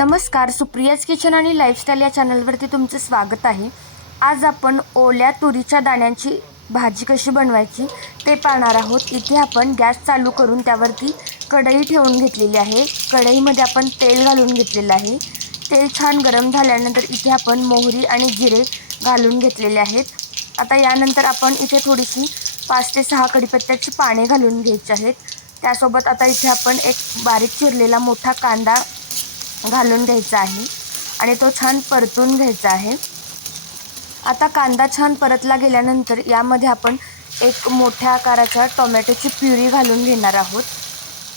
नमस्कार सुप्रियाज किचन आणि लाईफस्टाईल या चॅनलवरती तुमचं स्वागत आहे. आज आपण ओल्या तुरीच्या दाण्यांची भाजी कशी बनवायची ते पाहणार आहोत. इथे आपण गॅस चालू करून त्यावरती कढई ठेवून घेतलेली आहे. कढईमध्ये आपण तेल घालून घेतलेलं आहे. तेल छान गरम झाल्यानंतर इथे आपण मोहरी आणि जिरे घालून घेतलेले आहेत. आता यानंतर आपण इथे थोडीशी पाच ते सहा कढीपत्त्याची पाने घालून घ्यायची आहेत. त्यासोबत आता इथे आपण एक बारीक चिरलेला मोठा कांदा घालून घ्यायचा आहे आणि तो छान परतून घ्यायचा आहे. आता कांदा छान परतला गेल्यानंतर यामध्ये आपण एक मोठ्या आकाराच्या टोमॅटोची प्युरी घालून घेणार आहोत.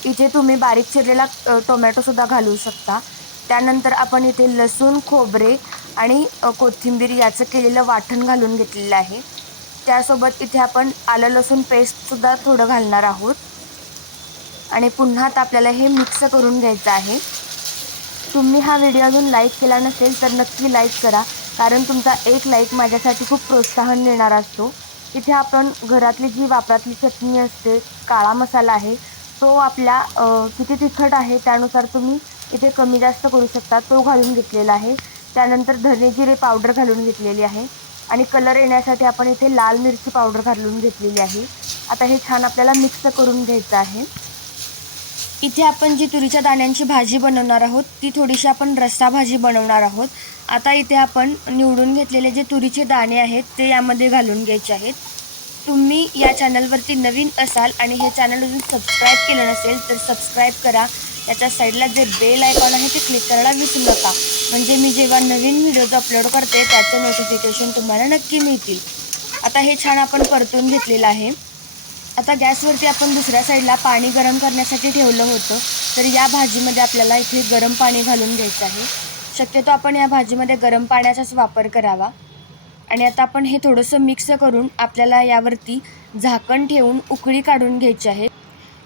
इथे तुम्ही बारीक चिरलेला टोमॅटोसुद्धा घालू शकता. त्यानंतर आपण इथे लसूण खोबरे आणि कोथिंबीर याचं केलेलं वाटण घालून घेतलेलं आहे. त्यासोबत इथे आपण आलं लसूण पेस्टसुद्धा थोडं घालणार आहोत. आणि पुन्हा आता आपल्याला हे मिक्स करून घ्यायचं आहे. तुम्ही हा व्हिडिओ अजून लाईक केला नसेल तर नक्की लाईक करा. कारण तुमचा एक लाईक माझ्यासाठी खूप प्रोत्साहन देणारा असतो. इथे आपण घरातली जी वापरातली चटणी असते काळा मसाला आहे तो आपल्या किती तिखट आहे त्यानुसार तुम्ही इथे कमी जास्त करू शकता तो घालून घेतलेला आहे. त्यानंतर धने जिरे पावडर घालून घेतलेली आहे. आणि कलर येण्यासाठी आपण इथे लाल मिरची पावडर घालून घेतलेली आहे. आता हे छान आपल्याला मिक्स करून घ्यायचं आहे. इथे आपण जी तुरीच्या दाण्यांची भाजी बनवणार आहोत ती थोडीशी आपण रस्सा भाजी बनवणार आहोत. आता इथे आपण निवडून घेतलेले जे तुरीचे दाणे आहेत ते यामध्ये घालून घ्यायचे आहेत. तुम्ही या चॅनलवरती नवीन असाल आणि हे चॅनल अजून सबस्क्राईब केलं नसेल तर सबस्क्राईब करा. त्याच्या साईडला जे बेल आयकॉन आहे ते क्लिक करायला विसरू नका. म्हणजे मी जेव्हा नवीन व्हिडिओज अपलोड करते त्याचे नोटिफिकेशन तुम्हाला नक्की मिळतील. आता हे छान आपण परतून घेतलेलं आहे. आता गॅसवरती आपण दुसऱ्या साईडला पाणी गरम करण्यासाठी ठेवलं होतं तर या भाजीमध्ये आपल्याला इथे गरम पाणी घालून घ्यायचं आहे. शक्यतो आपण या भाजीमध्ये गरम पाण्याचाच वापर करावा. आणि आता आपण हे थोडंसं मिक्स करून आपल्याला यावरती झाकण ठेवून उकळी काढून घ्यायची आहे.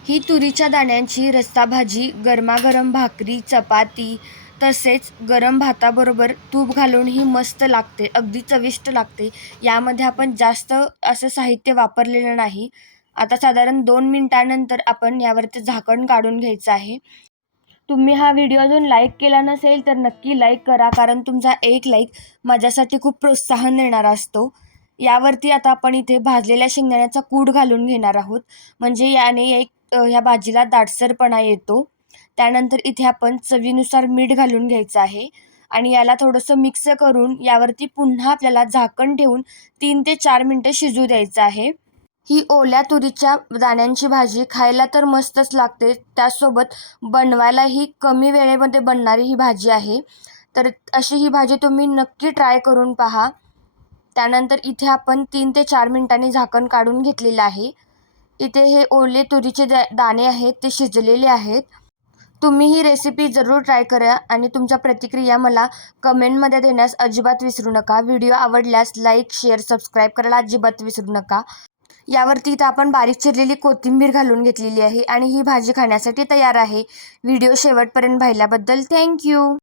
ही तुरीच्या दाण्यांची रस्ता भाजी गरमागरम भाकरी चपाती तसेच गरम भाताबरोबर तूप घालून ही मस्त लागते अगदी चविष्ट लागते. यामध्ये आपण जास्त असं साहित्य वापरलेलं नाही. आता साधारण दोन मिनिटानंतर आपण यावरती झाकण काढून घ्यायचं आहे. तुम्ही हा व्हिडिओ अजून लाईक केला नसेल तर नक्की लाईक करा कारण तुमचा एक लाईक माझ्यासाठी खूप प्रोत्साहन देणारा असतो. यावरती आता आपण इथे भाजलेल्या शेंगदाण्याचा कूड घालून घेणार आहोत. म्हणजे याने एक ह्या भाजीला दाटसरपणा येतो. त्यानंतर इथे आपण चवीनुसार मीठ घालून घ्यायचं आहे. आणि याला थोडंसं मिक्स करून यावरती पुन्हा आपल्याला झाकण ठेवून तीन ते चार मिनटं शिजू द्यायचं आहे. ही ओल्या तुरीच्या दाण्यांची भाजी खायला तर मस्तच लागते. त्याचसोबत बनवायलाही कमी वेळेमध्ये बनणारी ही भाजी आहे. तर अशी ही भाजी तुम्ही नक्की ट्राय करून पहा. त्यानंतर इथे आपण तीन ते चार मिनिटांनी झाकण काढून घेतलेलं आहे. इथे हे ओले तुरीचे दा दाणे आहेत ते शिजलेले आहेत. तुम्ही ही रेसिपी जरूर ट्राय करा आणि तुमच्या प्रतिक्रिया मला कमेंटमध्ये देण्यास अजिबात विसरू नका. व्हिडिओ आवडल्यास लाईक शेअर सबस्क्राईब करायला अजिबात विसरू नका. यावरती इथं आपण बारीक चिरलेली कोथिंबीर घालून घेतलेली आहे आणि ही भाजी खाण्यासाठी तयार आहे. व्हिडिओ शेवटपर्यंत पाहिल्याबद्दल थँक्यू.